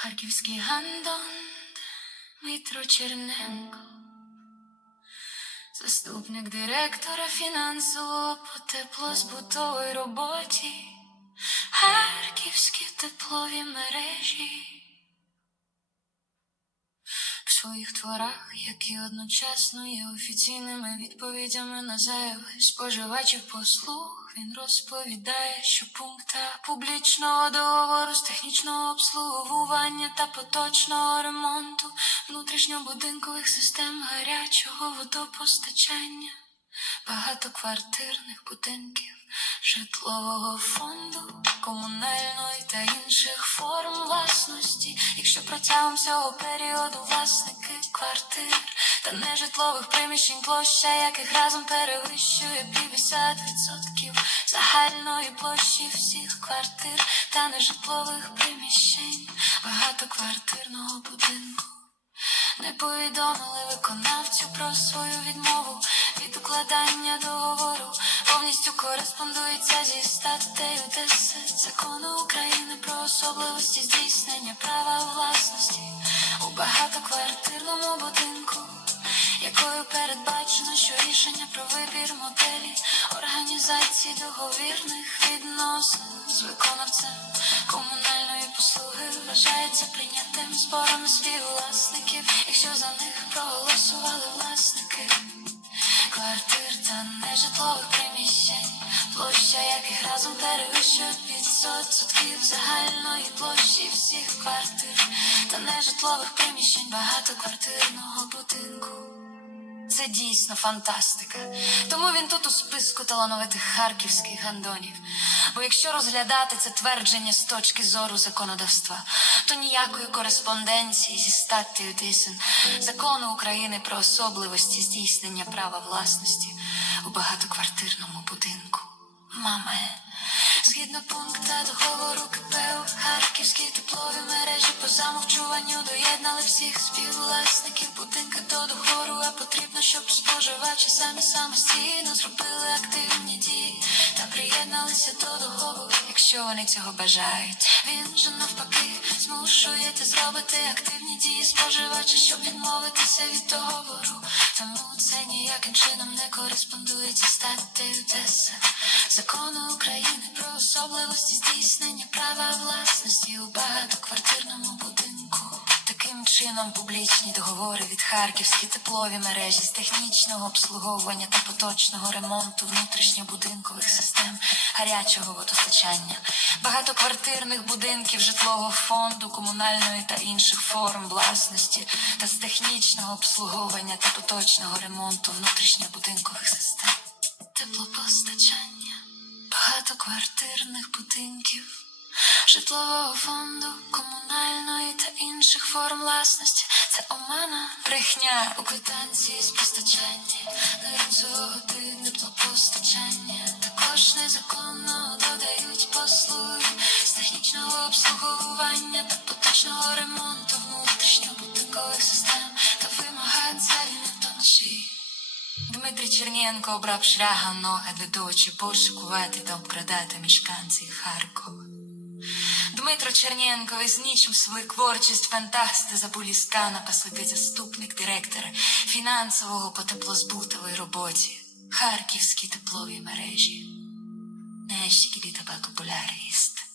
Харківський гандон, Дмитро Черненко, заступник директора фінансово по теплозбутовій роботі, Харківські теплові мережі. Своїх творах, які одночасно є офіційними відповідями на заяви споживачів послуг, він розповідає, що пункта публічного договору з технічного обслуговування та поточного ремонту внутрішньобудинкових систем гарячого водопостачання, багатоквартирних будинків, житлового фонду, комунальної та інших форм власності, якщо протягом цього періоду власники квартир та нежитлових приміщень, площа яких разом перевищує 50% загальної площі всіх квартир та нежитлових приміщень багатоквартирного будинку. Не повідомили виконавцю про свою відмову від укладання договору. Повністю кореспондується зі статтею 10 закону України про особливості здійснення права власності у багатоквартирному будинку, якою передбачено, що рішення про вибір моделі організації договірних відносин з виконавцем комунальної послуги вважається прийнятим зборами співвласників, якщо за них проголосували власники квартир та нежитлових приміщень, площа яких разом перевищує 500% загальної площі всіх квартир та нежитлових приміщень багатоквартирного будинку. Це дійсно фантастика. Тому він тут у списку талановитих харківських гандонів. Бо якщо розглядати це твердження з точки зору законодавства, то ніякої кореспонденції зі статтею Дисен закону України про особливості здійснення права власності у багатоквартирному будинку. Маме. Згідно пункта договору КПУ, харківські теплові мережі по замовчуванню доєднали всіх співвласників будинка до договору, а потрібно, щоб споживачі самі самостійно зробили активні дії та приєдналися до договору, якщо вони цього бажають. Він же навпаки змушує ти зробити активні дії споживача, щоб відмовитися від договору. Тому це ніяким чином не кореспондує зі статтею 10 закону України про особливості здійснення права власності у багатоквартирному будинку. Таким чином, публічні договори від харківські теплові мережі з технічного обслуговування та поточного ремонту внутрішньобудинкових систем гарячого водостачання, багатоквартирних будинків житлового фонду, комунальної та інших форм власності та з технічного обслуговування та поточного ремонту внутрішньобудинкових систем, теплопостачання, багатоквартирних будинків житлового фонду, комунальної та інших форм власності. Це омана, брехня у квитанції з постачання, нерозового теплопостачання. Також незаконно додають послуги з технічного обслуговування та поточного ремонту внутрішньобудинкових систем та вимагають заліни тонші. Дмитрий Чернєнко обрав шлях ноги ведучи пошукувати та обкрадати мешканців Харкова. Дмитро Черненко, нічим свою творчість фантасти забулі скана собі заступник директора фінансового по теплозбутовій роботі Харківській тепловій мережі. Нещики табако популяріст. Ми пройшли